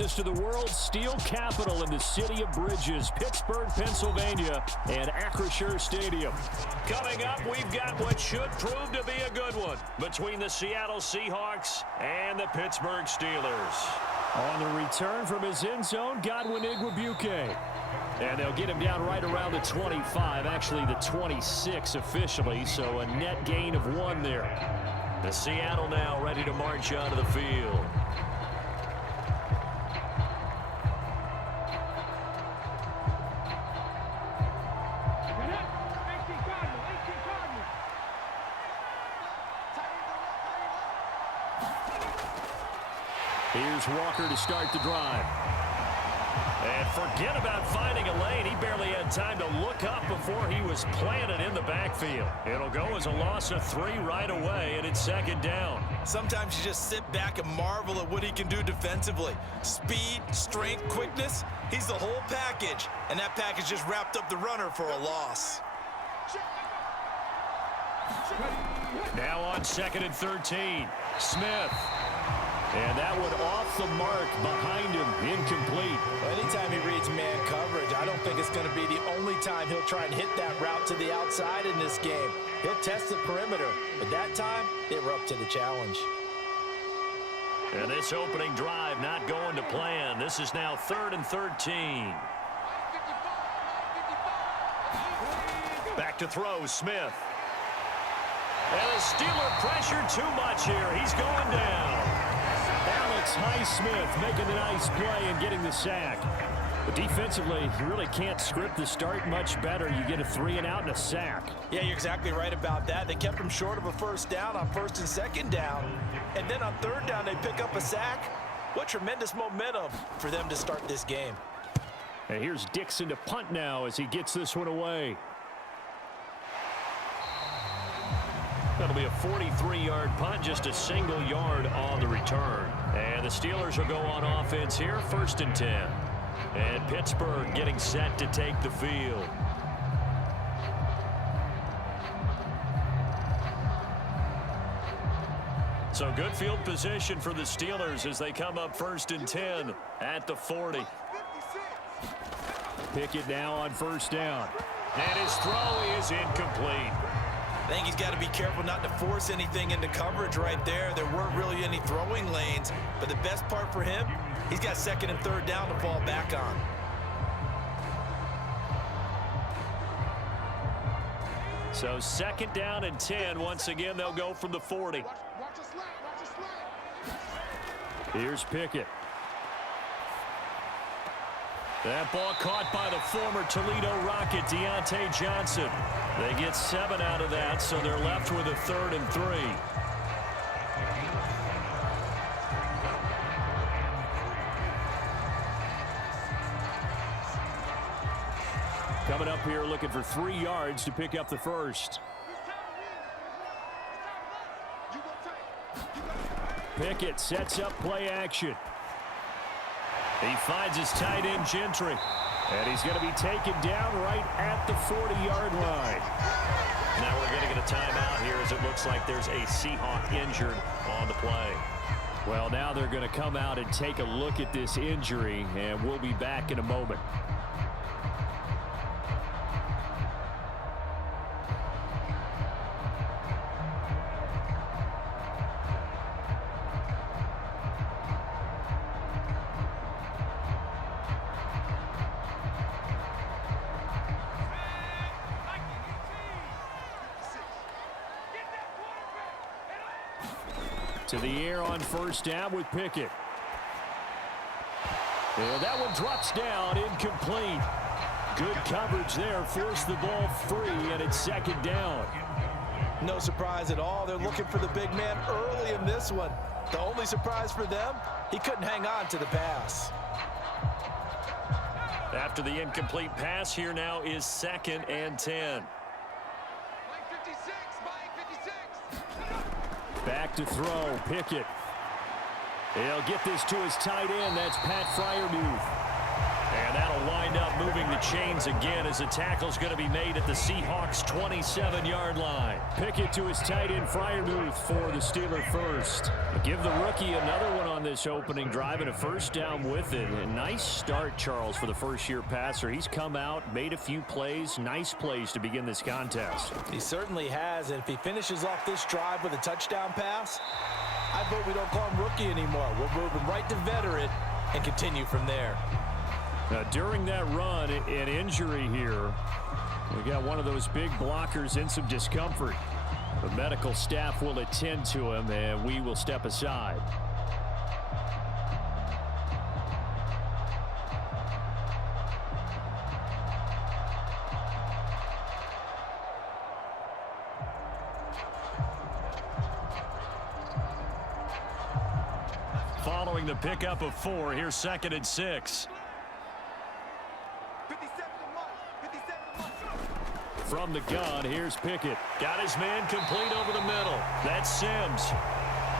brings us to the world's steel capital in the city of bridges, Pittsburgh, Pennsylvania, and Acrisure Stadium. Coming up, we've got what should prove to be a good one between the Seattle Seahawks and the Pittsburgh Steelers. On the return from his end zone, Godwin Igwebuike. And they'll get him down right around the 25, actually the 26 officially, so a net gain of 1 there. The Seattle now ready to march onto the field. Here's Walker to start the drive. And forget about finding a lane. He barely had time to look up before he was planted in the backfield. It'll go as a loss of 3 right away, and it's 2nd down. Sometimes you just sit back and marvel at what he can do defensively. Speed, strength, quickness. He's the whole package, and that package just wrapped up the runner for a loss. Now on 2nd and 13, Smith. And that one off the mark behind him, incomplete. Well, anytime he reads man coverage, I don't think it's going to be the only time he'll try and hit that route to the outside in this game. He'll test the perimeter, but that time, they were up to the challenge. And this opening drive not going to plan. This is now 3rd and 13. Back to throw, Smith. And the Steeler pressure too much here. He's going down. Alex Highsmith making the nice play and getting the sack. But defensively, you really can't script the start much better. You get a 3 and out and a sack. Yeah, you're exactly right about that. They kept him short of a 1st down on 1st and 2nd down. And then on 3rd down, they pick up a sack. What tremendous momentum for them to start this game. And here's Dixon to punt now as he gets this one away. That'll be a 43-yard punt, just a single yard on the return. And the Steelers will go on offense here, 1st and 10. And Pittsburgh getting set to take the field. So good field position for the Steelers as they come up 1st and 10 at the 40. Pickett now on 1st down. And his throw is incomplete. I think he's got to be careful not to force anything into coverage right there. There weren't really any throwing lanes, but the best part for him, he's got 2nd and 3rd down to fall back on. So 2nd down and 10. Once again, they'll go from the 40. Here's Pickett. That ball caught by the former Toledo Rocket, Deontay Johnson. They get 7 out of that, so they're left with a 3rd and 3. Coming up here looking for 3 yards to pick up the 1st. Pickett sets up play action. He finds his tight end, Gentry. And he's going to be taken down right at the 40-yard line. Now we're going to get a timeout here as it looks like there's a Seahawk injured on the play. Well, now they're going to come out and take a look at this injury, and we'll be back in a moment. To the air on 1st down with Pickett. And that one drops down, incomplete. Good coverage there, forced the ball free, and it's 2nd down. No surprise at all. They're looking for the big man early in this one. The only surprise for them, he couldn't hang on to the pass. After the incomplete pass, here now is 2nd and 10. Back to throw, Pickett. He'll get this to his tight end. That's Pat Fryermuth. And that'll wind up moving the chains again as the tackle's going to be made at the Seahawks' 27-yard line. Pickett to his tight end Freiermuth for the Steeler first. Give the rookie another one on this opening drive and a first down with it. A nice start, Charles, for the first-year passer. He's come out, made a few plays, nice plays to begin this contest. He certainly has, and if he finishes off this drive with a touchdown pass, I vote we don't call him rookie anymore. We'll move him right to veteran and continue from there. Now, during that run, an injury here. We got one of those big blockers in some discomfort. The medical staff will attend to him, and we will step aside. Following the pickup of 4, here's 2nd and 6. From the gun, here's Pickett. Got his man complete over the middle. That's Sims.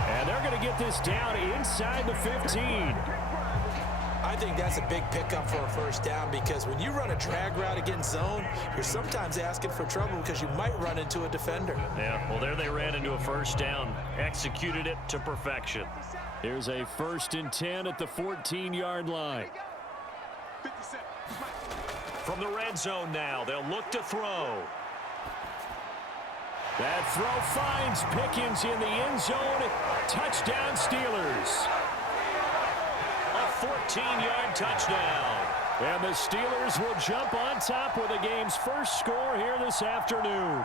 And they're going to get this down inside the 15. I think that's a big pickup for a first down because when you run a drag route against zone, you're sometimes asking for trouble because you might run into a defender. Yeah, well, there they ran into a first down. Executed it to perfection. Here's a 1st and 10 at the 14-yard line. From the red zone now, they'll look to throw. That throw finds Pickens in the end zone. Touchdown, Steelers. A 14-yard touchdown. And the Steelers will jump on top with the game's first score here this afternoon.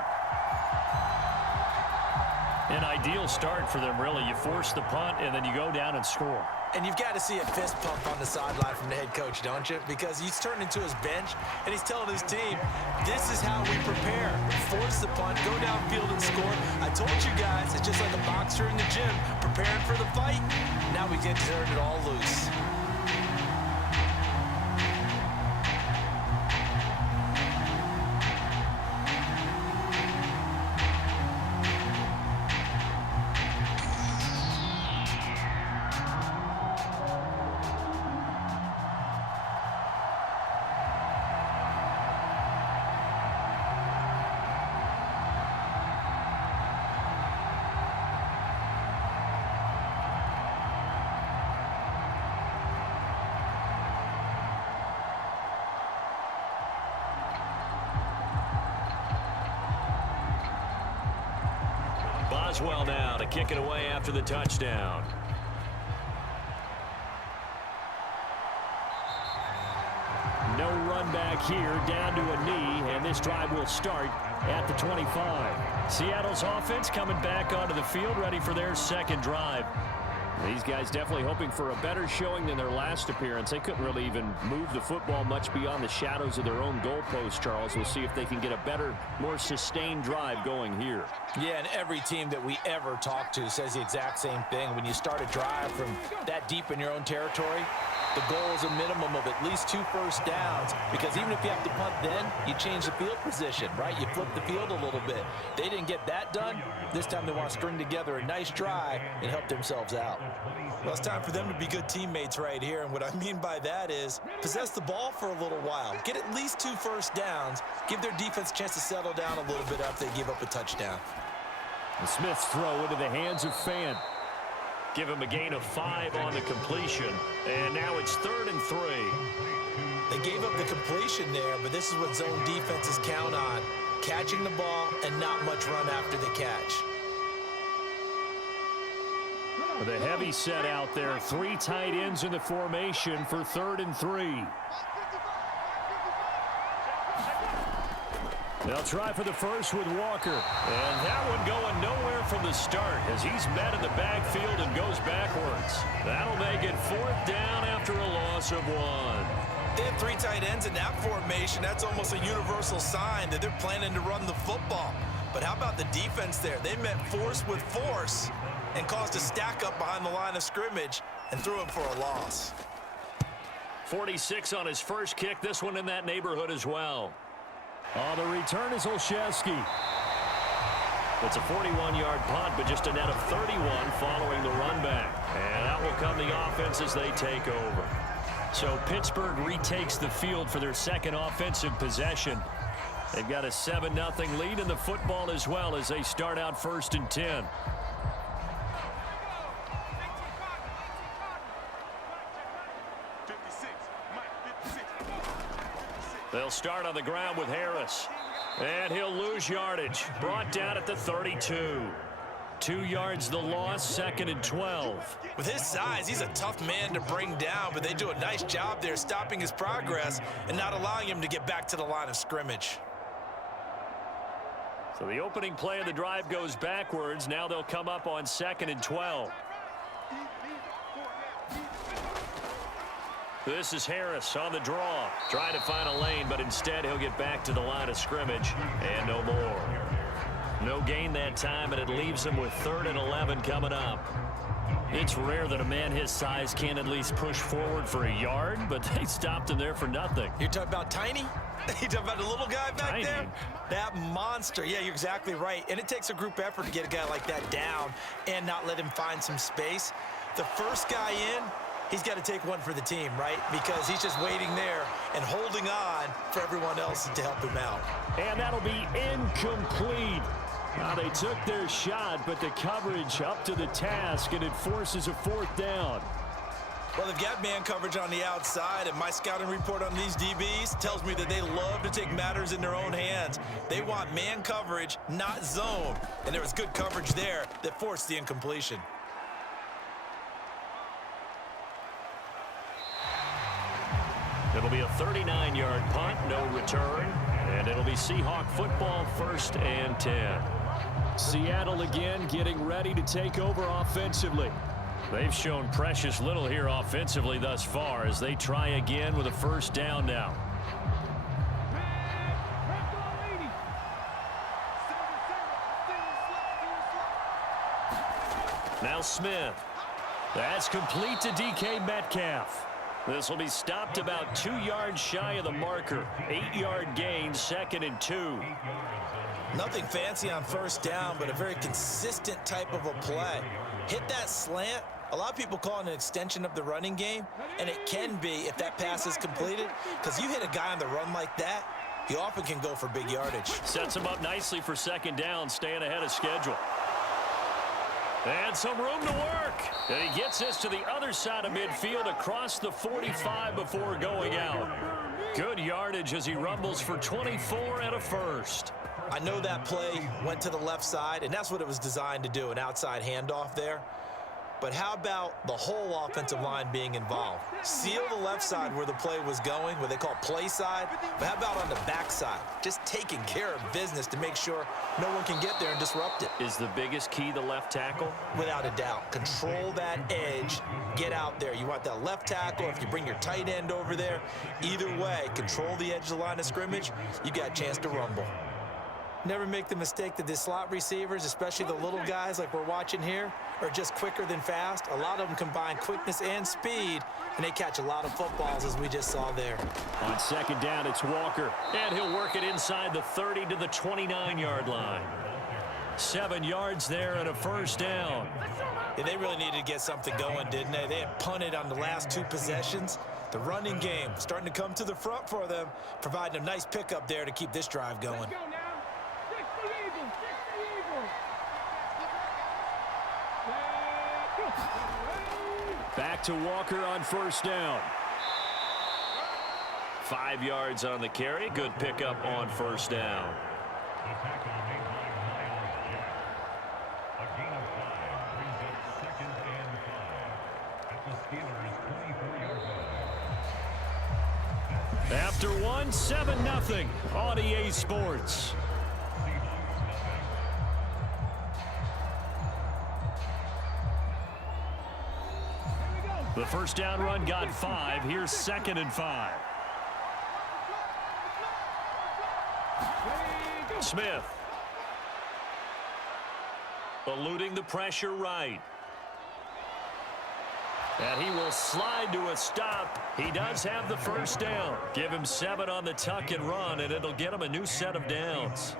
An ideal start for them, really. You force the punt, and then you go down and score. And you've got to see a fist pump on the sideline from the head coach, don't you? Because he's turned into his bench, and he's telling his team, this is how we prepare. Force the punt, go downfield and score. I told you guys, it's just like a boxer in the gym, preparing for the fight. Now we get to turn it all loose. Boswell now to kick it away after the touchdown. No run back here, down to a knee, and this drive will start at the 25. Seattle's offense coming back onto the field, ready for their second drive. These guys definitely hoping for a better showing than their last appearance. They couldn't really even move the football much beyond the shadows of their own goalpost, Charles. We'll see if they can get a better, more sustained drive going here. Yeah, and every team that we ever talk to says the exact same thing. When you start a drive from that deep in your own territory, the goal is a minimum of at least 2 first downs, because even if you have to punt then, you change the field position, right? You flip the field a little bit. They didn't get that done. This time they want to string together a nice drive and help themselves out. Well, it's time for them to be good teammates right here, and what I mean by that is possess the ball for a little while. Get at least 2 first downs. Give their defense a chance to settle down a little bit after they give up a touchdown. The Smith's throw into the hands of Fant. Give him a gain of 5 on the completion. And now it's 3rd and 3. They gave up the completion there, but this is what zone defenses count on. Catching the ball and not much run after the catch. With a heavy set out there, 3 tight ends in the formation for 3rd and 3. They'll try for the first with Walker. And that one going nowhere from the start as he's met in the backfield and goes backwards. That'll make it 4th down after a loss of 1. They have 3 tight ends in that formation. That's almost a universal sign that they're planning to run the football. But how about the defense there? They met force with force and caused a stack up behind the line of scrimmage and threw him for a loss. 46 on his first kick. This one in that neighborhood as well. On the return is Olszewski. It's a 41-yard punt, but just a net of 31 following the run back. And out will come the offense as they take over. So Pittsburgh retakes the field for their second offensive possession. They've got a 7-0 lead in the football as well as they start out 1st and 10. They'll start on the ground with Harris. And he'll lose yardage. Brought down at the 32. 2 yards the loss, 2nd and 12. With his size, he's a tough man to bring down, but they do a nice job there stopping his progress and not allowing him to get back to the line of scrimmage. So the opening play of the drive goes backwards. Now they'll come up on 2nd and 12. This is Harris on the draw. Trying to find a lane, but instead he'll get back to the line of scrimmage. And no more. No gain that time, and it leaves him with 3rd and 11 coming up. It's rare that a man his size can at least push forward for a yard, but they stopped him there for nothing. You're talking about Tiny? You talking about the little guy back Tiny. there? That monster. Yeah, you're exactly right. And it takes a group effort to get a guy like that down and not let him find some space. The first guy in, he's got to take one for the team, right? Because he's just waiting there and holding on for everyone else to help him out. And that'll be incomplete. Now they took their shot, but the coverage up to the task, and it forces a 4th down. Well, they've got man coverage on the outside, and my scouting report on these DBs tells me that they love to take matters in their own hands. They want man coverage, not zone. And there was good coverage there that forced the incompletion. It'll be a 39-yard punt, no return, and it'll be Seahawk football 1st and 10. Seattle again getting ready to take over offensively. They've shown precious little here offensively thus far as they try again with a 1st down now. Now Smith. That's complete to DK Metcalf. This will be stopped about 2 yards shy of the marker. 8-yard gain, 2nd and 2. Nothing fancy on 1st down, but a very consistent type of a play. Hit that slant. A lot of people call it an extension of the running game, and it can be if that pass is completed, because you hit a guy on the run like that, he often can go for big yardage. Sets him up nicely for 2nd down, staying ahead of schedule. And some room to work. And he gets this to the other side of midfield across the 45 before going out. Good yardage as he rumbles for 24 and a 1st. I know that play went to the left side, and that's what it was designed to do, an outside handoff there. But how about the whole offensive line being involved? Seal the left side where the play was going, what they call play side. But how about on the back side? Just taking care of business to make sure no one can get there and disrupt it. Is the biggest key the left tackle? Without a doubt. Control that edge. Get out there. You want that left tackle. If you bring your tight end over there, either way, control the edge of the line of scrimmage. You got a chance to rumble. Never make the mistake that the slot receivers, especially the little guys like we're watching here, are just quicker than fast. A lot of them combine quickness and speed, and they catch a lot of footballs, as we just saw there. On 2nd down, it's Walker, and he'll work it inside the 30 to the 29-yard line. 7 yards there and a 1st down. Yeah, they really needed to get something going, didn't they? They had punted on the last 2 possessions. The running game starting to come to the front for them, providing a nice pickup there to keep this drive going. Back to Walker on 1st down. 5 yards on the carry. Good pickup on 1st down. After one, 7-0 on EA Sports. The 1st down run got 5. Here's 2nd and 5. Smith. Eluding the pressure right. And he will slide to a stop. He does have the 1st down. Give him 7 on the tuck and run, and it'll get him a new set of downs.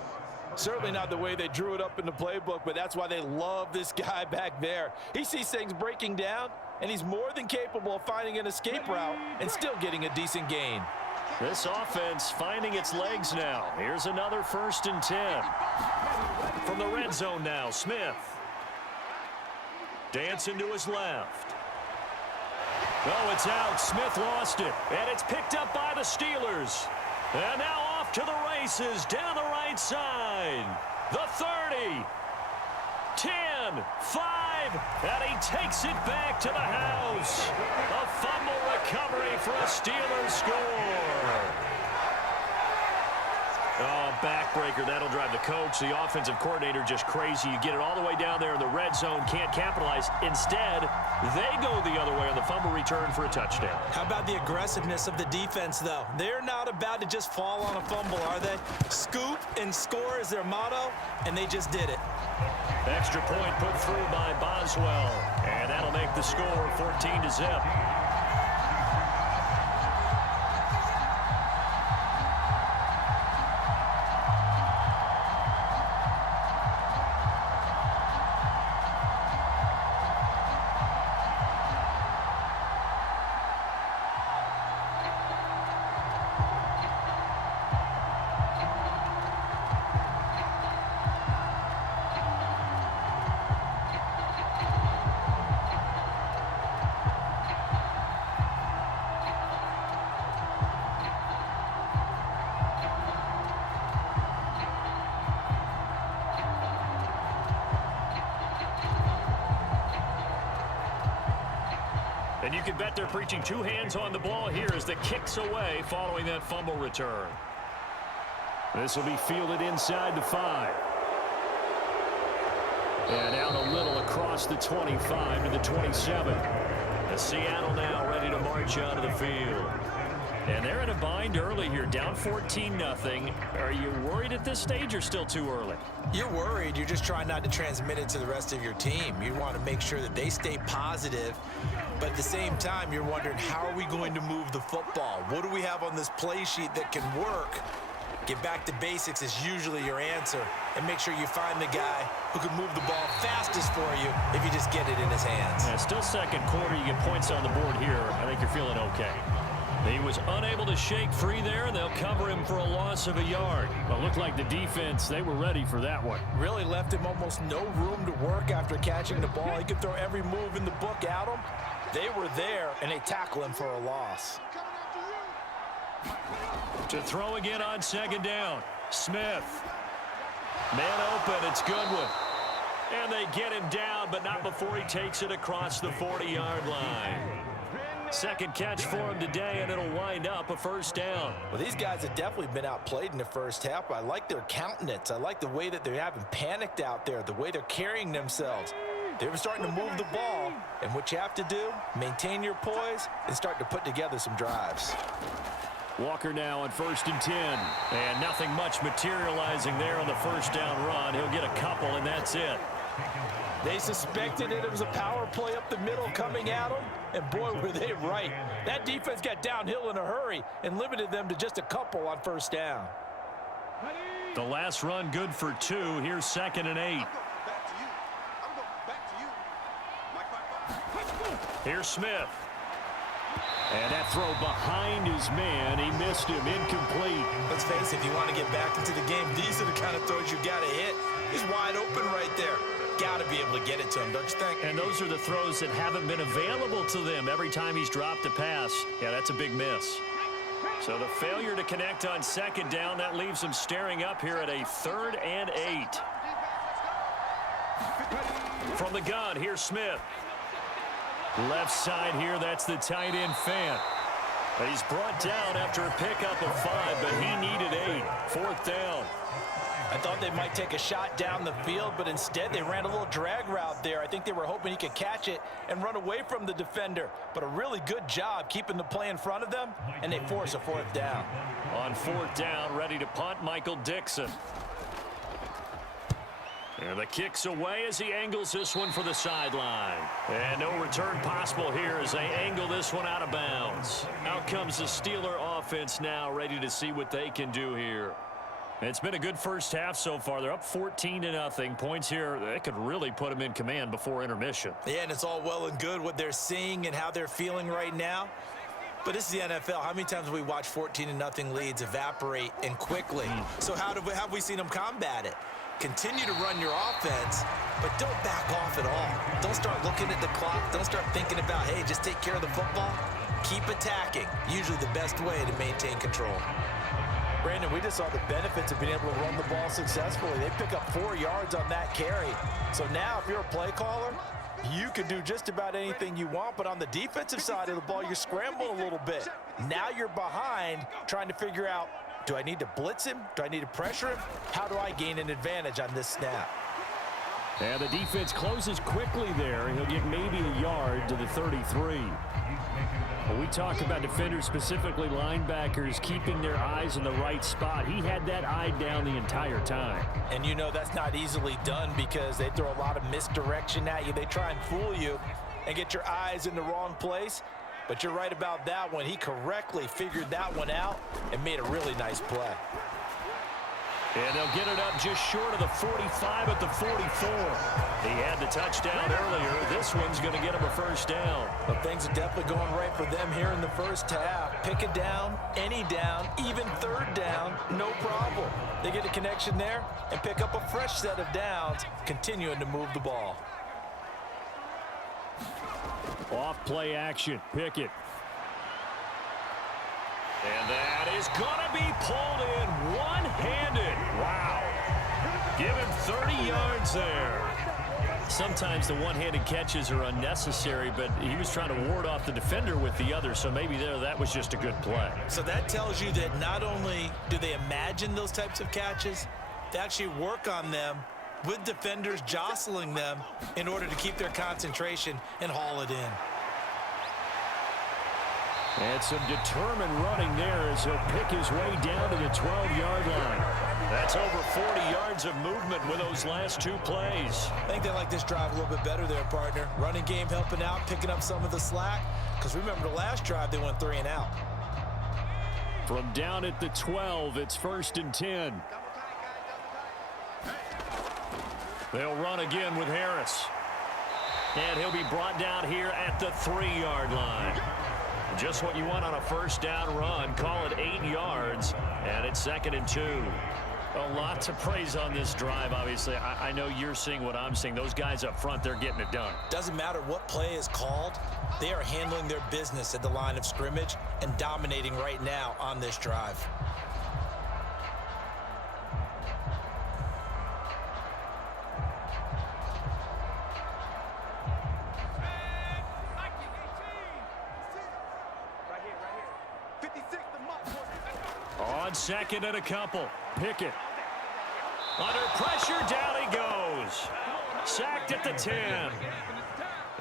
Certainly not the way they drew it up in the playbook, but that's why they love this guy back there. He sees things breaking down, and he's more than capable of finding an escape route and still getting a decent gain. This offense finding its legs now. Here's another 1st and 10. From the red zone now, Smith. Dancing to his left. Oh, it's out. Smith lost it. And it's picked up by the Steelers. And now off to the races down the right side. The 30. 10, 5, and he takes it back to the house. A fumble recovery for a Steelers score. Oh, backbreaker. That'll drive the coach, the offensive coordinator, just crazy. You get it all the way down there in the red zone, can't capitalize. Instead, they go the other way on the fumble return for a touchdown. How about the aggressiveness of the defense, though? They're not about to just fall on a fumble, are they? Scoop and score is their motto, and they just did it. Extra point put through by Boswell, and that'll make the score 14-0. And you can bet they're preaching 2 hands on the ball here as the kick's away following that fumble return. This will be fielded inside the 5. And out a little across the 25 to the 27. And Seattle now ready to march out of the field. And they're in a bind early here, down 14-0. Are you worried at this stage or still too early? You're worried. You're just trying not to transmit it to the rest of your team. You want to make sure that they stay positive. But at the same time, you're wondering, how are we going to move the football? What do we have on this play sheet that can work? Get back to basics is usually your answer. And make sure you find the guy who can move the ball fastest for you if you just get it in his hands. Yeah, still second quarter. You get points on the board here. I think you're feeling okay. He was unable to shake free there, and they'll cover him for a loss of a yard. Well, it looked like the defense, they were ready for that one. Really left him almost no room to work after catching the ball. He could throw every move in the book at him. They were there, and they tackle him for a loss. To throw again on 2nd down. Smith. Man open, it's Goodwin. And they get him down, but not before he takes it across the 40-yard line. Second catch for him today, and it'll wind up a 1st down. Well, these guys have definitely been outplayed in the first half. I like their countenance. I like the way that they haven't panicked out there, the way they're carrying themselves. They're starting to move the ball, and what you have to do, maintain your poise and start to put together some drives. Walker now on 1st and 10, and nothing much materializing there on the 1st down run. He'll get a couple, and that's it. They suspected it was a power play up the middle coming at them, and boy, were they right. That defense got downhill in a hurry and limited them to just a couple on 1st down. The last run good for 2. Here's 2nd and 8. Here's Smith. And that throw behind his man. He missed him. Incomplete. Let's face it, if you want to get back into the game, these are the kind of throws you got to hit. He's wide open right there. Got to be able to get it to him, don't you think? And those are the throws that haven't been available to them every time he's dropped a pass. Yeah, that's a big miss. So the failure to connect on 2nd down, that leaves him staring up here at a 3rd and 8. From the gun, here's Smith. Left side here, that's the tight end Fant. But he's brought down after a pickup of 5, but he needed 8. 4th down. I thought they might take a shot down the field, but instead they ran a little drag route there. I think they were hoping he could catch it and run away from the defender. But a really good job keeping the play in front of them, and they force a 4th down. On 4th down, ready to punt, Michael Dixon. And the kick's away as he angles this one for the sideline. And no return possible here as they angle this one out of bounds. Out comes the Steeler offense now, ready to see what they can do here. It's been a good first half so far. They're up 14-0. Points here, they could really put them in command before intermission. Yeah, and it's all well and good what they're seeing and how they're feeling right now. But this is the NFL. How many times have we watched 14-0 leads evaporate and quickly? So have we seen them combat it? Continue to run your offense, but don't back off at all. Don't start looking at the clock. Don't start thinking about, hey, just take care of the football. Keep attacking. Usually the best way to maintain control. Brandon, we just saw the benefits of being able to run the ball successfully. They pick up 4 yards on that carry. So now if you're a play caller, you can do just about anything you want, but on the defensive side of the ball, you're scrambling a little bit. Now you're behind trying to figure out, do I need to blitz him? Do I need to pressure him? How do I gain an advantage on this snap? And the defense closes quickly there. He'll get maybe a yard to the 33. When we talk about defenders, specifically linebackers, keeping their eyes in the right spot, he had that eye down the entire time. And you know that's not easily done because they throw a lot of misdirection at you. They try and fool you and get your eyes in the wrong place. But you're right about that one. He correctly figured that one out and made a really nice play. And they'll get it up just short of the 45 at the 44. He had the touchdown earlier. This one's going to get him a first down. But things are definitely going right for them here in the first half. Pick a down, any down, even third down, no problem. They get a connection there and pick up a fresh set of downs, continuing to move the ball. Off play action, Pickett. And that is going to be pulled in one-handed. Wow. Give him 30 yards there. Sometimes the one-handed catches are unnecessary, but he was trying to ward off the defender with the other, so maybe that was just a good play. So that tells you that not only do they imagine those types of catches, they actually work on them with defenders jostling them in order to keep their concentration and haul it in. And some determined running there as he'll pick his way down to the 12-yard line. That's over 40 yards of movement with those last 2 plays. I think they like this drive a little bit better there, partner. Running game helping out, picking up some of the slack. Because remember, the last drive, they went 3 and out. From down at the 12, it's 1st and 10. They'll run again with Harris. And he'll be brought down here at the 3-yard line. Just what you want on a first down run. Call it 8 yards, and it's 2nd and 2. A lot to praise on this drive, obviously. I know you're seeing what I'm seeing. Those guys up front, they're getting it done. Doesn't matter what play is called. They are handling their business at the line of scrimmage and dominating right now on this drive. On 2nd and a couple. Pickett. Under pressure, down he goes. Sacked at the 10.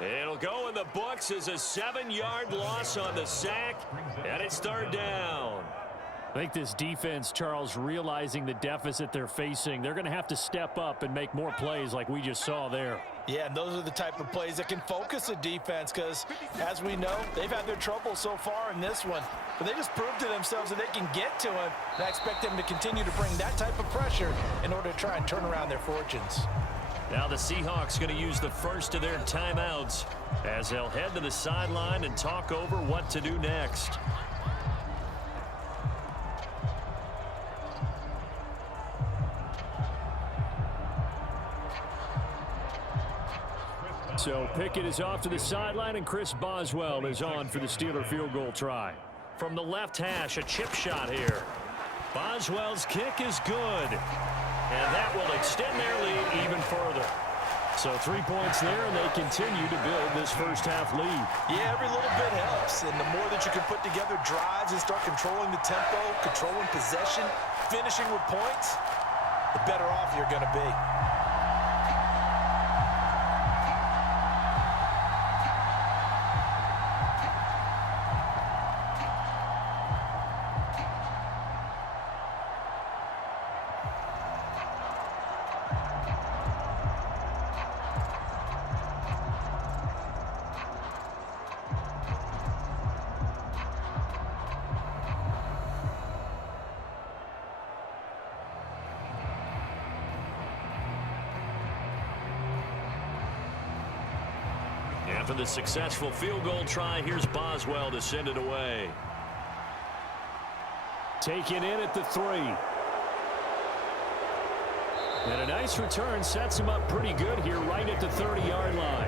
It'll go in the books as a 7-yard loss on the sack, and it's 3rd down. I think this defense, Charles, realizing the deficit they're facing, they're going to have to step up and make more plays like we just saw there. Yeah, and those are the type of plays that can focus a defense because, as we know, they've had their trouble so far in this one. But they just proved to themselves that they can get to him, and I expect them to continue to bring that type of pressure in order to try and turn around their fortunes. Now the Seahawks going to use the first of their timeouts as they'll head to the sideline and talk over what to do next. So Pickett is off to the sideline, and Chris Boswell is on for the Steeler field goal try. From the left hash, a chip shot here. Boswell's kick is good, and that will extend their lead even further. So 3 points there, and they continue to build this first half lead. Yeah, every little bit helps, and the more that you can put together drives and start controlling the tempo, controlling possession, finishing with points, the better off you're going to be. After the successful field goal try, here's Boswell to send it away. Taken in at the 3. And a nice return sets him up pretty good here right at the 30-yard line.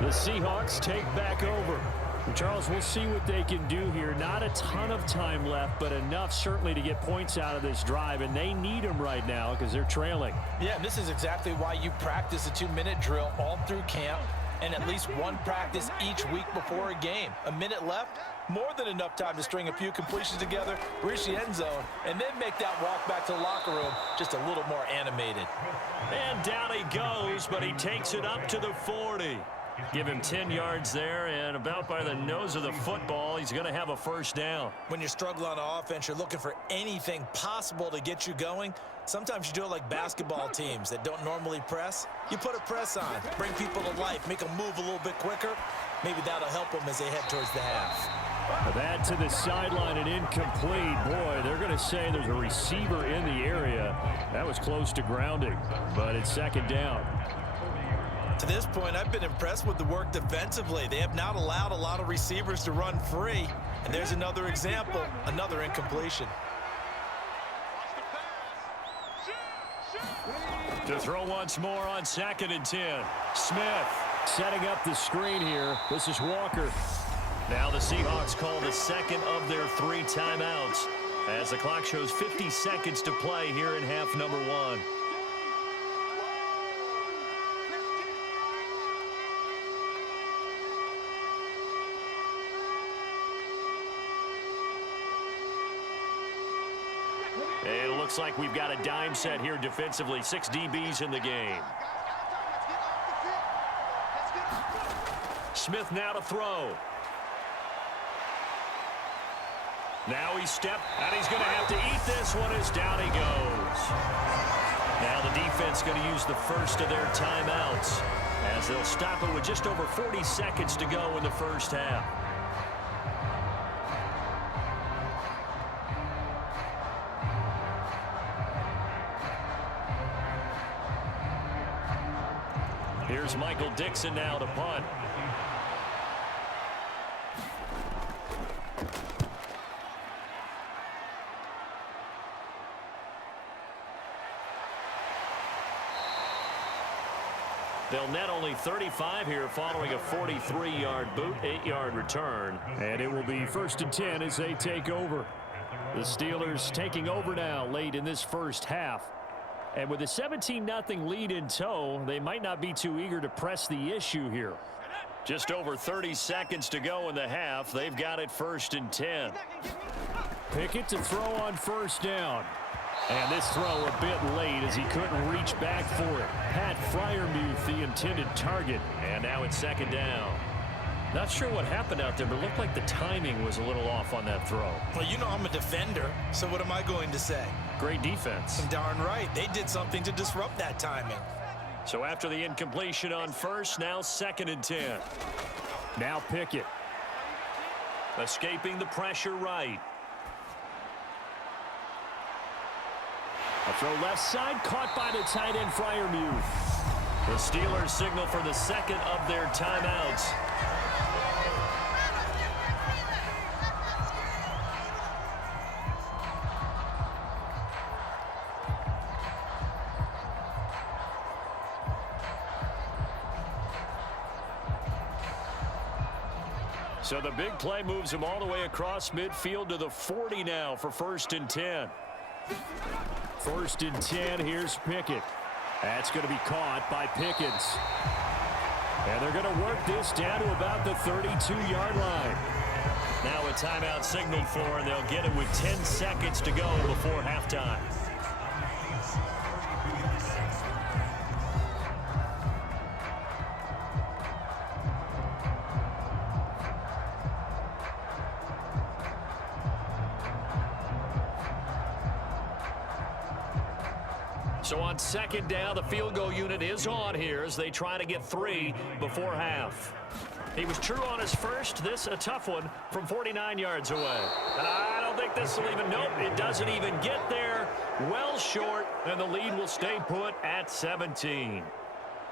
The Seahawks take back over. And Charles, we'll see what they can do here. Not a ton of time left, but enough certainly to get points out of this drive, and they need them right now because they're trailing. Yeah, this is exactly why you practice a 2-minute drill all through camp and at least one practice each week before a game. A minute left, more than enough time to string a few completions together, reach the end zone, and then make that walk back to the locker room just a little more animated. And down he goes, but he takes it up to the 40. Give him 10 yards there, and about by the nose of the football, he's going to have a first down. When you're struggling on offense, you're looking for anything possible to get you going. Sometimes you do it like basketball teams that don't normally press. You put a press on, bring people to life, make them move a little bit quicker. Maybe that'll help them as they head towards the half. That to the sideline and incomplete. Boy, they're going to say there's a receiver in the area. That was close to grounding, but it's second down. To this point, I've been impressed with the work defensively. They have not allowed a lot of receivers to run free. And there's another example, another incompletion. To throw once more on 2nd and 10. Smith setting up the screen here. This is Walker. Now the Seahawks call the second of their 3 timeouts as the clock shows 50 seconds to play here in half number 1. And it looks like we've got a dime set here defensively. 6 DBs in the game. Smith now to throw. Now he stepped, and he's going to have to eat this one as down he goes. Now the defense going to use the first of their timeouts as they'll stop it with just over 40 seconds to go in the first half. Here's Michael Dixon now to punt. They'll net only 35 here following a 43-yard boot, 8-yard return. And it will be 1st and 10 as they take over. The Steelers taking over now late in this first half. And with a 17-0 lead in tow, they might not be too eager to press the issue here. Just over 30 seconds to go in the half. They've got it 1st and 10. Pickett to throw on 1st down. And this throw a bit late as he couldn't reach back for it. Pat Freiermuth, the intended target. And now it's 2nd down. Not sure what happened out there, but it looked like the timing was a little off on that throw. Well, you know I'm a defender, so what am I going to say? Great defense. Darn right. They did something to disrupt that timing. So after the incompletion on 1st, now 2nd and 10. Now Pickett. Escaping the pressure right. A throw left side, caught by the tight end Freiermuth. The Steelers signal for the second of their timeouts. So the big play moves him all the way across midfield to the 40 now for 1st and 10. 1st and 10, here's Pickett. That's going to be caught by Pickens. And they're going to work this down to about the 32-yard line. Now a timeout signaled for, and they'll get it with 10 seconds to go before halftime. So on 2nd down, the field goal unit is on here as they try to get 3 before half. He was true on his first. This a tough one from 49 yards away. And I don't think this will even, nope, it doesn't even get there. Well short, and the lead will stay put at 17.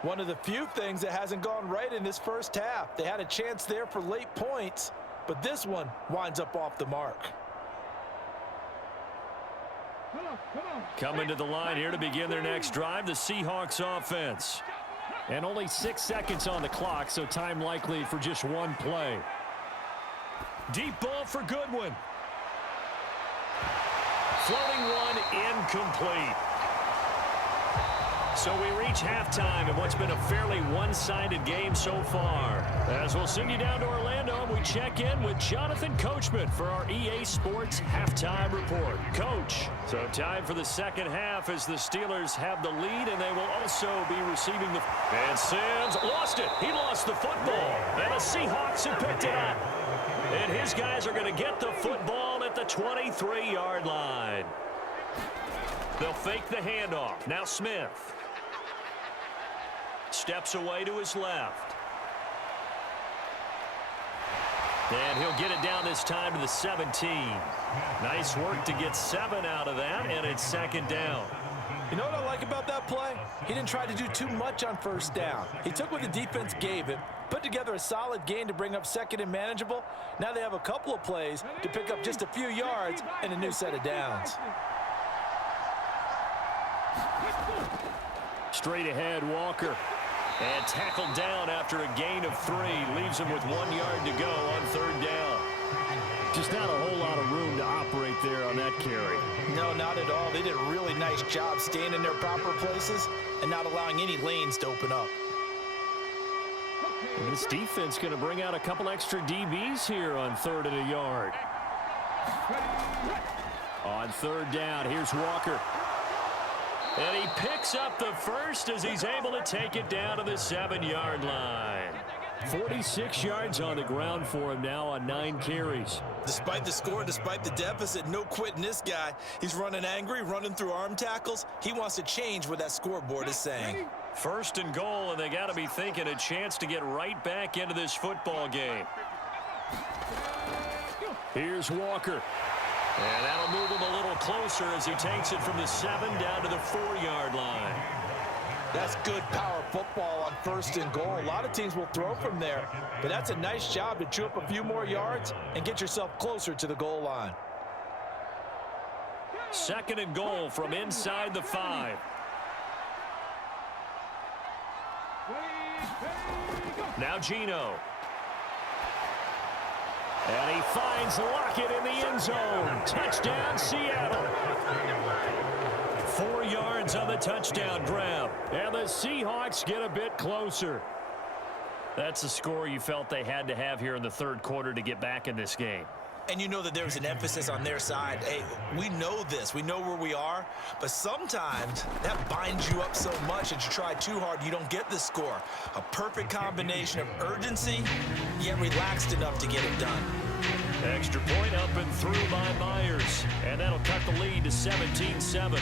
One of the few things that hasn't gone right in this first half. They had a chance there for late points, but this one winds up off the mark. Coming to the line here to begin their next drive, the Seahawks offense. And only 6 seconds on the clock, so time likely for just one play. Deep ball for Goodwin. Floating one, incomplete. So we reach halftime in what's been a fairly one-sided game so far. As we'll send you down to Orlando, we check in with Jonathan Coachman for our EA Sports Halftime Report. Coach, so time for the second half as the Steelers have the lead, and they will also be receiving the... And Sims lost it. He lost the football. And the Seahawks have picked it up. And his guys are going to get the football at the 23-yard line. They'll fake the handoff. Now Smith. Steps away to his left. And he'll get it down this time to the 17. Nice work to get 7 out of that, and it's second down. You know what I like about that play? He didn't try to do too much on first down. He took what the defense gave him, put together a solid gain to bring up second and manageable. Now they have a couple of plays to pick up just a few yards and a new set of downs. Straight ahead, Walker. And tackled down after a gain of 3. Leaves him with 1 yard to go on third down. Just not a whole lot of room to operate there on that carry. No, not at all. They did a really nice job staying in their proper places and not allowing any lanes to open up. And this defense going to bring out a couple extra DBs here on 3rd and a yard. On third down, here's Walker. And he picks up the first as he's able to take it down to the 7-yard line. 46 yards on the ground for him now on 9 carries. Despite the score, despite the deficit, no quitting this guy. He's running angry, running through arm tackles. He wants to change what that scoreboard is saying. 1st and goal, and they got to be thinking a chance to get right back into this football game. Here's Walker. And that'll move him a little closer as he takes it from the 7 down to the 4-yard line. That's good power football on 1st and goal. A lot of teams will throw from there, but that's a nice job to chew up a few more yards and get yourself closer to the goal line. 2nd and goal from inside the 5. Now Geno. And he finds Lockett in the end zone. Touchdown, Seattle. 4 yards on the touchdown grab. And the Seahawks get a bit closer. That's the score you felt they had to have here in the 3rd quarter to get back in this game. And you know that there was an emphasis on their side. Hey, we know this. We know where we are. But sometimes that binds you up so much that you try too hard, you don't get the score. A perfect combination of urgency, yet relaxed enough to get it done. Extra point up and through by Myers. And that'll cut the lead to 17-7.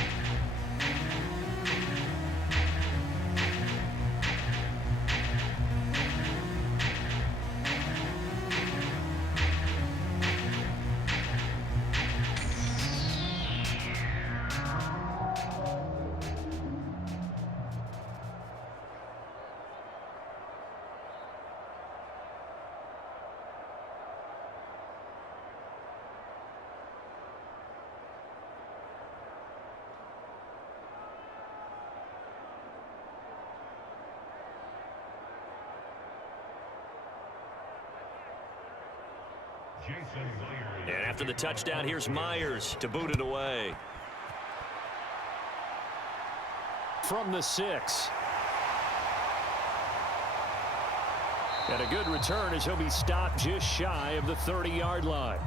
And after the touchdown, here's Myers to boot it away. From the 6. And a good return as he'll be stopped just shy of the 30-yard line.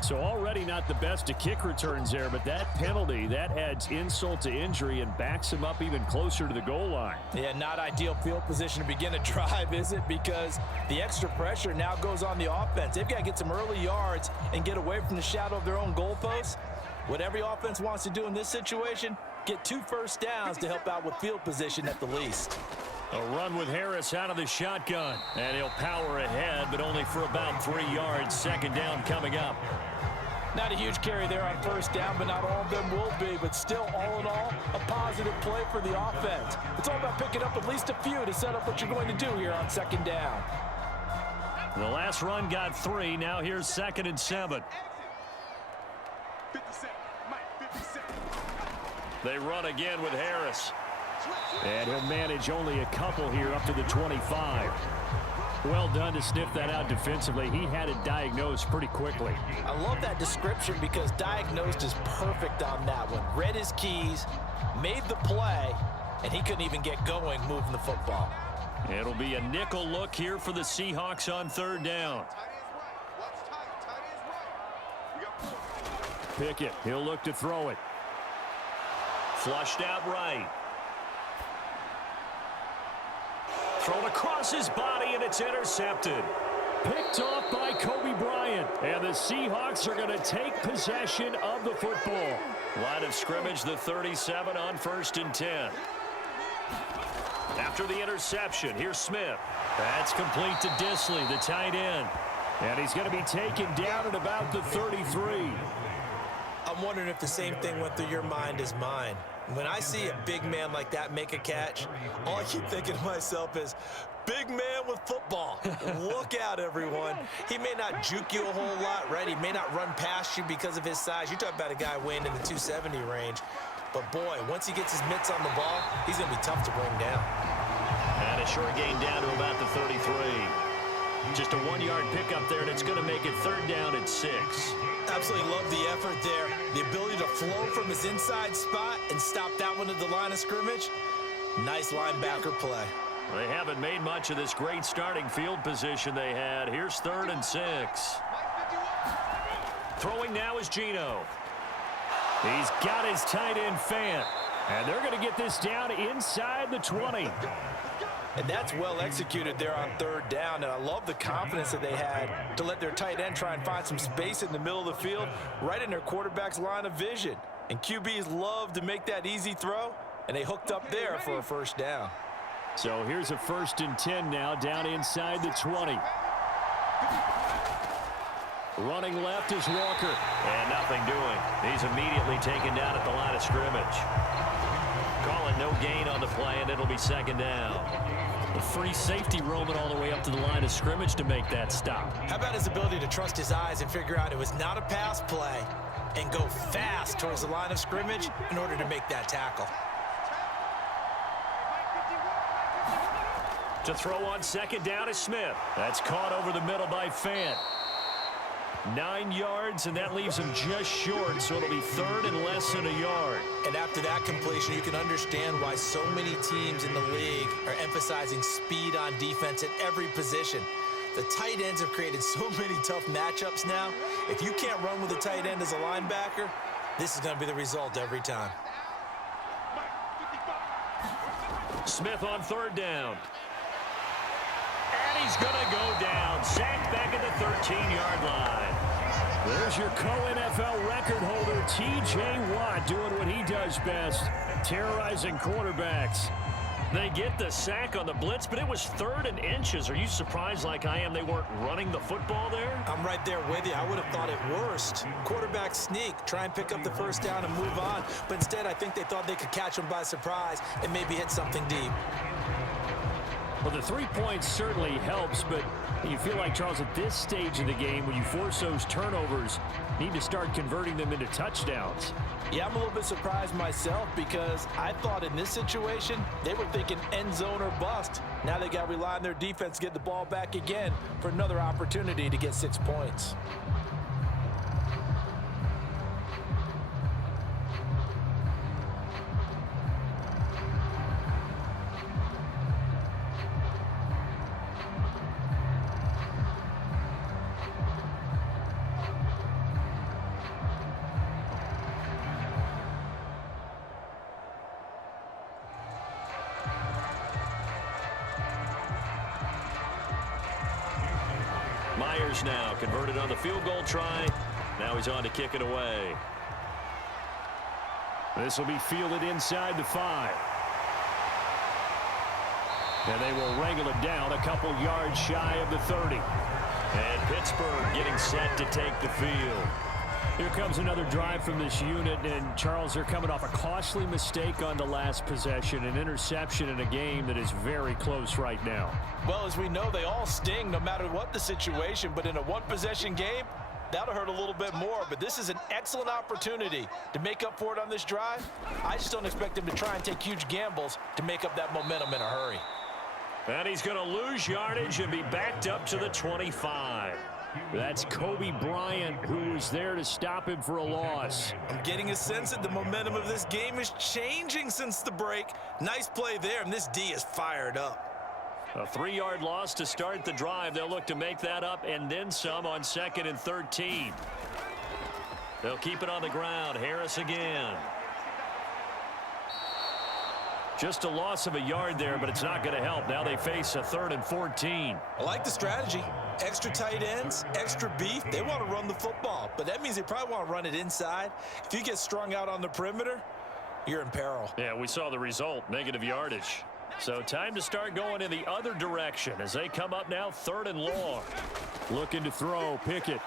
So already not the best of kick returns there, but that penalty, that adds insult to injury and backs him up even closer to the goal line. Yeah, not ideal field position to begin a drive, is it? Because the extra pressure now goes on the offense. They've got to get some early yards and get away from the shadow of their own goalposts. What every offense wants to do in this situation, get 2 first downs to help out with field position at the least. A run with Harris out of the shotgun. And he'll power ahead, but only for about 3 yards. 2nd down coming up. Not a huge carry there on first down, but not all of them will be. But still, all in all, a positive play for the offense. It's all about picking up at least a few to set up what you're going to do here on second down. The last run got 3. Now here's 2nd and 7. They run again with Harris. And he'll manage only a couple here up to the 25. Well done to sniff that out defensively. He had it diagnosed pretty quickly. I love that description because diagnosed is perfect on that one. Read his keys, made the play, and he couldn't even get going moving the football. It'll be a nickel look here for the Seahawks on 3rd down. Pickett, he'll look to throw it. Flushed out right. Thrown across his body, and it's intercepted. Picked off by Kobe Bryant. And the Seahawks are going to take possession of the football. Line of scrimmage, the 37 on 1st and 10. After the interception, here's Smith. That's complete to Disley, the tight end. And he's going to be taken down at about the 33. I'm wondering if the same thing went through your mind as mine. When I see a big man like that make a catch, all I keep thinking to myself is, big man with football. Look out, everyone. He may not juke you a whole lot, right? He may not run past you because of his size. You talk about a guy weighing in the 270 range. But, boy, once he gets his mitts on the ball, he's going to be tough to bring down. And a short gain down to about the 33. Just a 1-yard pickup there, and it's going to make it 3rd down at 6. Absolutely love the effort there. The ability to flow from his inside spot and stop that one at the line of scrimmage. Nice linebacker play. They haven't made much of this great starting field position they had. Here's 3rd and 6. Throwing now is Geno. He's got his tight end Fant. And they're going to get this down inside the 20. And that's well executed there on 3rd down. And I love the confidence that they had to let their tight end try and find some space in the middle of the field, right in their quarterback's line of vision. And QBs love to make that easy throw, and they hooked up there for a 1st down. So here's a 1st and 10 now, down inside the 20. Running left is Walker. And nothing doing. He's immediately taken down at the line of scrimmage. Calling no gain on the play, and it'll be 2nd down. A free safety roaming all the way up to the line of scrimmage to make that stop. How about his ability to trust his eyes and figure out it was not a pass play and go fast towards the line of scrimmage in order to make that tackle. To throw on 2nd down is Smith. That's caught over the middle by Fant. 9 yards, and that leaves him just short, so it'll be 3rd and less than a yard. And after that completion, you can understand why so many teams in the league are emphasizing speed on defense at every position. The tight ends have created so many tough matchups now. If you can't run with a tight end as a linebacker, this is going to be the result every time. Smith on 3rd down. And he's going to go down. Sacked back at the 13-yard line. There's your co-NFL record holder, T.J. Watt, doing what he does best, terrorizing quarterbacks. They get the sack on the blitz, but it was 3rd and inches. Are you surprised like I am they weren't running the football there? I'm right there with you. I would have thought it worst. Quarterback sneak, try and pick up the 1st down and move on. But instead, I think they thought they could catch him by surprise and maybe hit something deep. Well, the 3 points certainly helps, but you feel like, Charles, at this stage of the game, when you force those turnovers, you need to start converting them into touchdowns. Yeah, I'm a little bit surprised myself because I thought in this situation, they were thinking end zone or bust. Now they got to rely on their defense to get the ball back again for another opportunity to get 6 points. Myers now converted on the field goal try. Now he's on to kick it away. This will be fielded inside the 5. And they will wrangle it down a couple yards shy of the 30. And Pittsburgh getting set to take the field. Here comes another drive from this unit, and Charles, they're coming off a costly mistake on the last possession, an interception in a game that is very close right now. Well, as we know, they all sting no matter what the situation, but in a one-possession game, that'll hurt a little bit more. But this is an excellent opportunity to make up for it on this drive. I just don't expect him to try and take huge gambles to make up that momentum in a hurry. And he's going to lose yardage and be backed up to the 25. That's Kobe Bryant, who was there to stop him for a loss. I'm getting a sense that the momentum of this game is changing since the break. Nice play there, and this D is fired up. A 3-yard loss to start the drive. They'll look to make that up and then some on 2nd and 13. They'll keep it on the ground. Harris again. Just a loss of a yard there, but it's not going to help. Now they face a 3rd and 14. I like the strategy. Extra tight ends, extra beef. They want to run the football, but that means they probably want to run it inside. If you get strung out on the perimeter, you're in peril. Yeah, we saw the result, negative yardage. So time to start going in the other direction as they come up now 3rd and long. Looking to throw, Pickett.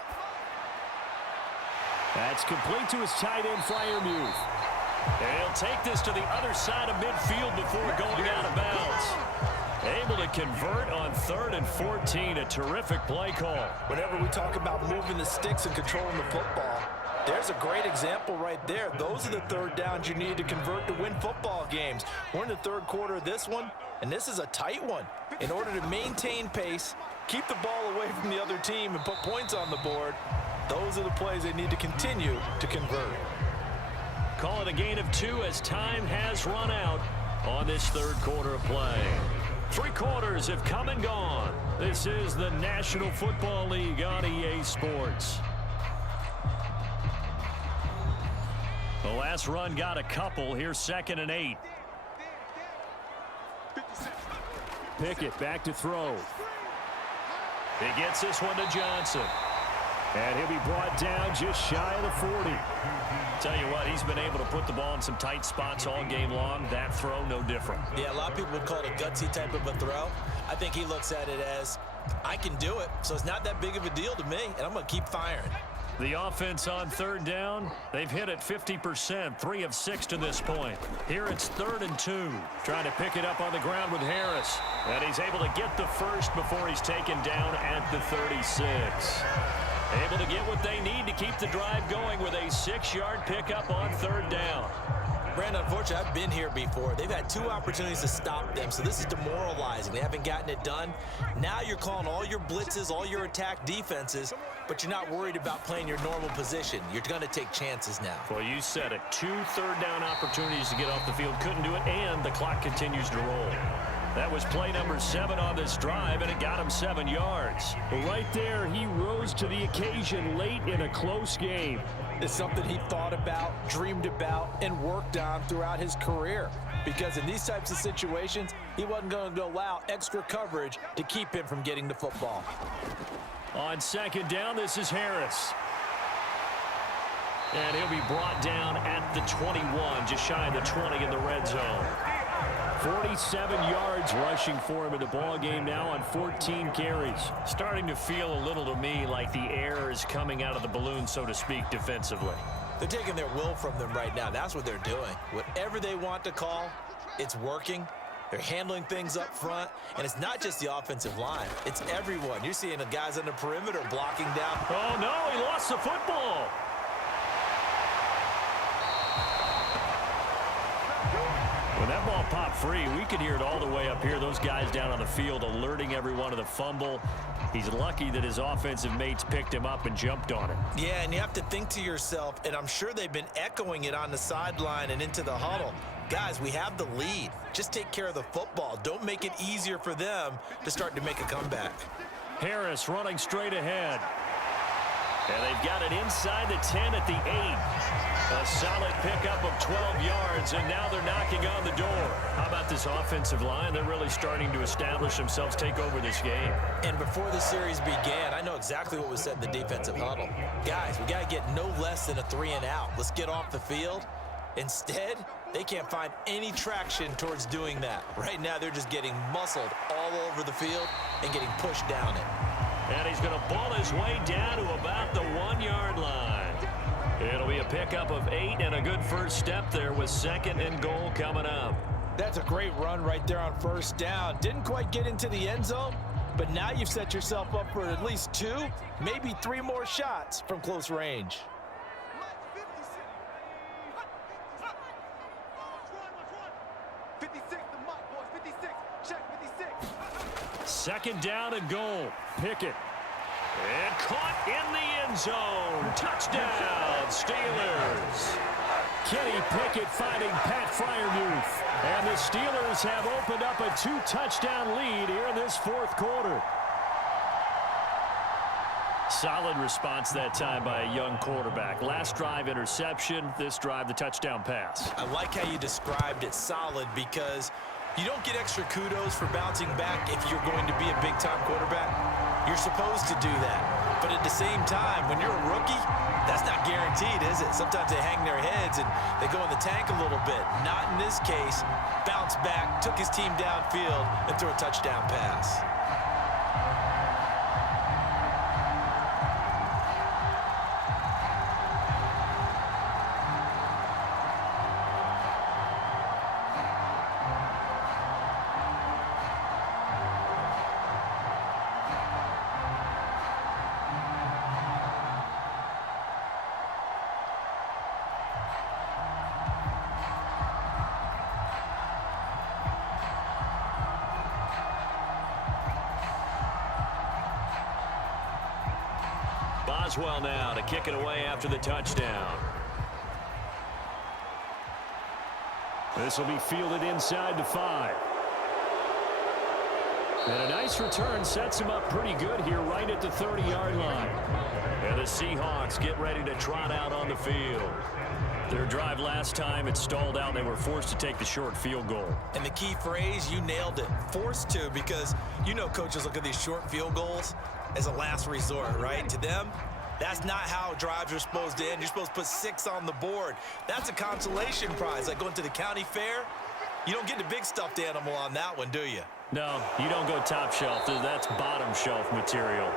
That's complete to his tight end Freiermuth. And he'll take this to the other side of midfield before going out of bounds. Able to convert on 3rd and 14. A terrific play call. Whenever we talk about moving the sticks and controlling the football, there's a great example right there. Those are the 3rd downs you need to convert to win football games. We're in the 3rd quarter of this one, and this is a tight one. In order to maintain pace, keep the ball away from the other team, and put points on the board, those are the plays they need to continue to convert. Call it a gain of 2 as time has run out on this 3rd quarter of play. 3 quarters have come and gone. This is the National Football League on EA Sports. The last run got a couple. Here's 2nd and 8. Pickett back to throw. He gets this one to Johnson. And he'll be brought down just shy of the 40. Tell you what, he's been able to put the ball in some tight spots all game long. That throw, no different. Yeah, a lot of people would call it a gutsy type of a throw. I think he looks at it as, I can do it, so it's not that big of a deal to me, and I'm going to keep firing. The offense on 3rd down, they've hit it 50%, 3 of 6 to this point. Here it's 3rd and 2. Trying to pick it up on the ground with Harris. And he's able to get the first before he's taken down at the 36. Able to get what they need to keep the drive going with a 6-yard pickup on 3rd down. Brandon, unfortunately, I've been here before. They've had 2 opportunities to stop them, so this is demoralizing. They haven't gotten it done. Now you're calling all your blitzes, all your attack defenses, but you're not worried about playing your normal position. You're going to take chances now. Well, you said it. 2 3rd down opportunities to get off the field. Couldn't do it, and the clock continues to roll. That was play number 7 on this drive, and it got him 7 yards. But right there, he rose to the occasion late in a close game. It's something he thought about, dreamed about, and worked on throughout his career. Because in these types of situations, he wasn't going to allow extra coverage to keep him from getting the football. On 2nd down, this is Harris. And he'll be brought down at the 21, just shy of the 20 in the red zone. 47 yards rushing for him in the ball game now on 14 carries. Starting to feel a little to me like the air is coming out of the balloon, so to speak, defensively. They're taking their will from them right now. That's what they're doing. Whatever they want to call, it's working. They're handling things up front, and it's not just the offensive line. It's everyone. You're seeing the guys on the perimeter blocking down. Oh, no, he lost the football. When that ball popped free, we could hear it all the way up here. Those guys down on the field alerting everyone of the fumble. He's lucky that his offensive mates picked him up and jumped on it. Yeah, and you have to think to yourself, and I'm sure they've been echoing it on the sideline and into the huddle. Guys, we have the lead. Just take care of the football. Don't make it easier for them to start to make a comeback. Harris running straight ahead. And they've got it inside the 10 at the 8. A solid pickup of 12 yards, and now they're knocking on the door. How about this offensive line? They're really starting to establish themselves, take over this game. And before the series began, I know exactly what was said in the defensive huddle. Guys, we got to get no less than a 3 and out. Let's get off the field. Instead, they can't find any traction towards doing that. Right now, they're just getting muscled all over the field and getting pushed down it. And he's going to ball his way down to about the 1-yard line. It'll be a pickup of 8 and a good first step there with 2nd and goal coming up. That's a great run right there on first down. Didn't quite get into the end zone, but now you've set yourself up for at least 2, maybe 3 more shots from close range. Second down and goal. Pickett. And caught in the end zone. Touchdown, Steelers. Kenny Pickett finding Pat Freiermuth. And the Steelers have opened up a 2-touchdown lead here in this 4th quarter. Solid response that time by a young quarterback. Last drive interception, this drive the touchdown pass. I like how you described it, solid, because you don't get extra kudos for bouncing back if you're going to be a big-time quarterback. You're supposed to do that. But at the same time, when you're a rookie, that's not guaranteed, is it? Sometimes they hang their heads and they go in the tank a little bit. Not in this case. Bounced back, took his team downfield, and threw a touchdown pass. Boswell now to kick it away after the touchdown. This will be fielded inside the 5. And a nice return sets him up pretty good here right at the 30-yard line. And the Seahawks get ready to trot out on the field. Their drive last time, it stalled out. They were forced to take the short field goal. And the key phrase, you nailed it, forced to, because you know coaches look at these short field goals as a last resort, right? To them, that's not how drives are supposed to end. You're supposed to put 6 on the board. That's a consolation prize, like going to the county fair. You don't get the big stuffed animal on that one, do you? No, you don't go top shelf. That's bottom shelf material.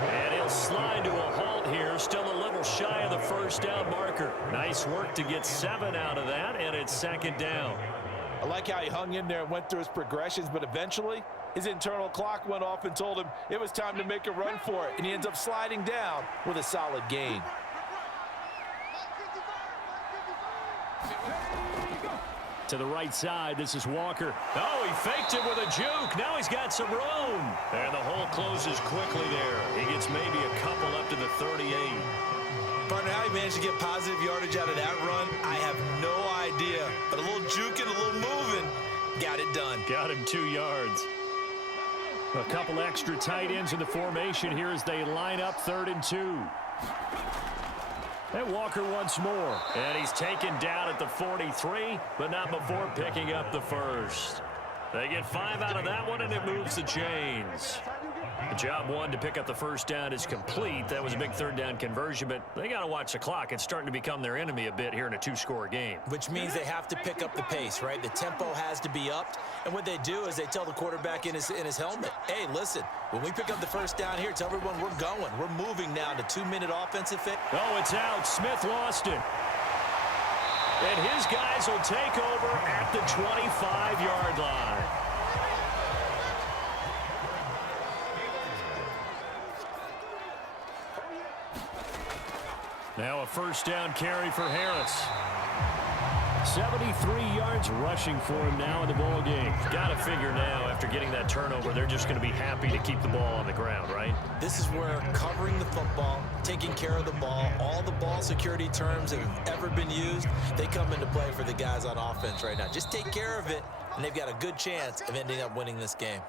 And he'll slide to a halt here, still a little shy of the first down marker. Nice work to get 7 out of that, and it's 2nd down. I like how he hung in there and went through his progressions, but eventually his internal clock went off and told him it was time to make a run for it, and he ends up sliding down with a solid gain. To the right side, this is Walker. Oh, he faked it with a juke. Now he's got some room. And the hole closes quickly there. He gets maybe a couple up to the 38. Partner, how he managed to get positive yardage out of that run, I have no idea. But a little juking, a little moving, got it done. Got him 2 yards. A couple extra tight ends in the formation here as they line up 3rd and 2. And Walker once more. And he's taken down at the 43, but not before picking up the first. They get 5 out of that one, and it moves the chains. The job 1 to pick up the first down is complete. That was a big 3rd down conversion, but they got to watch the clock. It's starting to become their enemy a bit here in a 2-score game. Which means they have to pick up the pace, right? The tempo has to be upped. And what they do is they tell the quarterback in his helmet, hey, listen, when we pick up the first down here, tell everyone we're going. We're moving now to 2-minute offensive fit. Oh, it's out. Smith lost it. And his guys will take over at the 25-yard line. Now a first down carry for Harris. 73 yards rushing for him now in the ball game. Got to figure now, after getting that turnover, they're just going to be happy to keep the ball on the ground, right? This is where covering the football, taking care of the ball, all the ball security terms that have ever been used, they come into play for the guys on offense right now. Just take care of it, and they've got a good chance of ending up winning this game.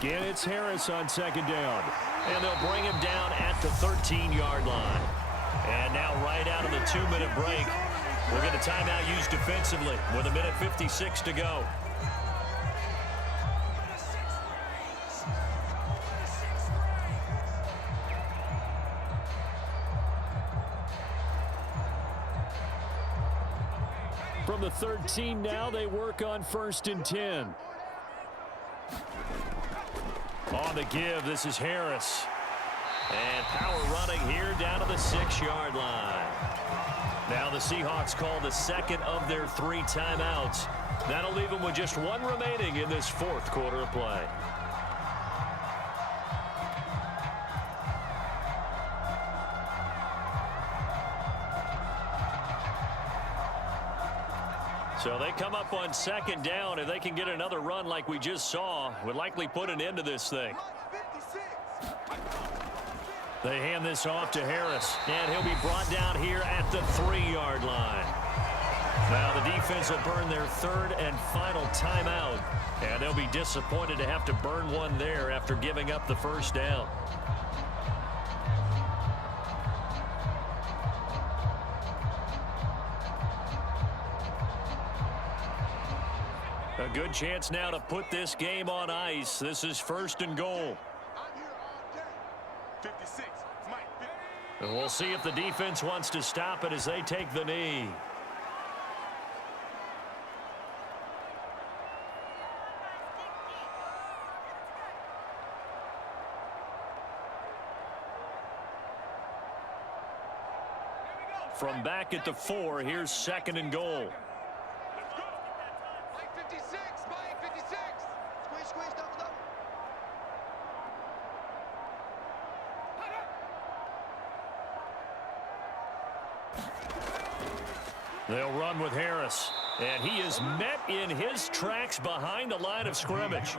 Again, it's Harris on 2nd down. And they'll bring him down at the 13-yard line. And now right out of the 2-minute break, we'll get a timeout used defensively with 1:56 to go. From the 13 now, they work on 1st and 10. On the give, this is Harris. And power running here down to the 6-yard line. Now the Seahawks call the second of their 3 timeouts. That'll leave them with just 1 remaining in this 4th quarter of play. So they come up on 2nd down. If they can get another run like we just saw, would likely put an end to this thing. They hand this off to Harris, and he'll be brought down here at the 3-yard line. Now the defense will burn their 3rd and final timeout, and they'll be disappointed to have to burn one there after giving up the 1st down. A good chance now to put this game on ice. This is 1st and goal. And we'll see if the defense wants to stop it as they take the knee. From back at the 4, here's 2nd and goal. They'll run with Harris, and he is met in his tracks behind the line of scrimmage.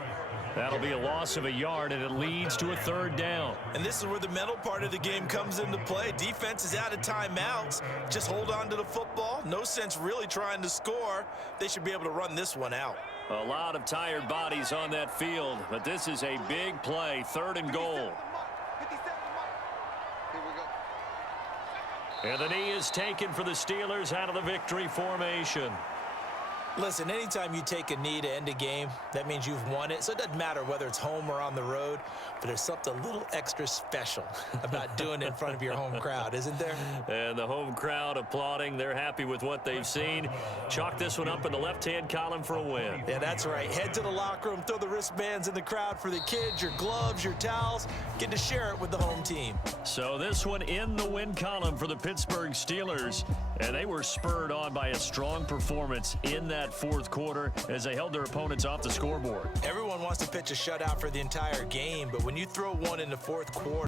That'll be a loss of a yard, and it leads to a 3rd down. And this is where the mental part of the game comes into play. Defense is out of timeouts. Just hold on to the football. No sense really trying to score. They should be able to run this one out. A lot of tired bodies on that field, but this is a big play, 3rd and goal. And the knee is taken for the Steelers out of the victory formation. Listen, anytime you take a knee to end a game, that means you've won it. So it doesn't matter whether it's home or on the road, but there's something a little extra special about doing it in front of your home crowd, isn't there? And the home crowd applauding. They're happy with what they've seen. Chalk this one up in the left-hand column for a win. Yeah, that's right. Head to the locker room, throw the wristbands in the crowd for the kids, your gloves, your towels. Get to share it with the home team. So this one in the win column for the Pittsburgh Steelers. And they were spurred on by a strong performance in that 4th quarter as they held their opponents off the scoreboard. Everyone wants to pitch a shutout for the entire game, but when you throw one in the 4th quarter,